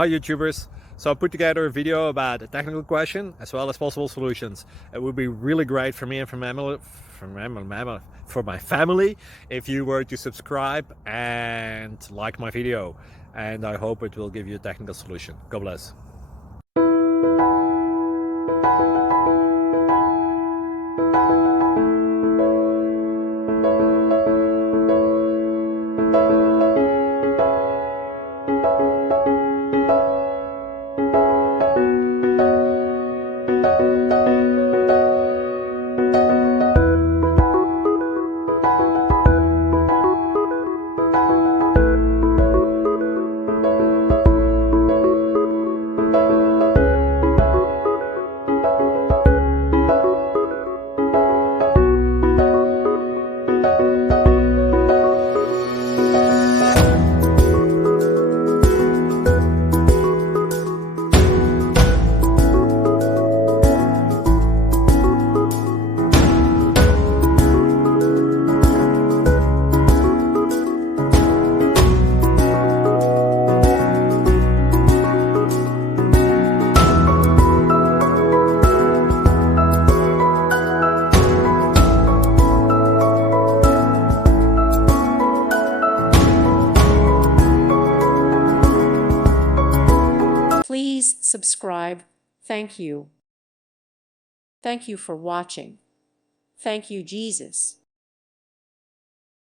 Hi YouTubers! So I put together a video about a technical question as well as possible solutions. It would be really great for me and for my family if you were to subscribe and like my video, and I hope it will give you a technical solution. God bless. Please subscribe. Thank you. Thank you for watching. Thank you, Jesus.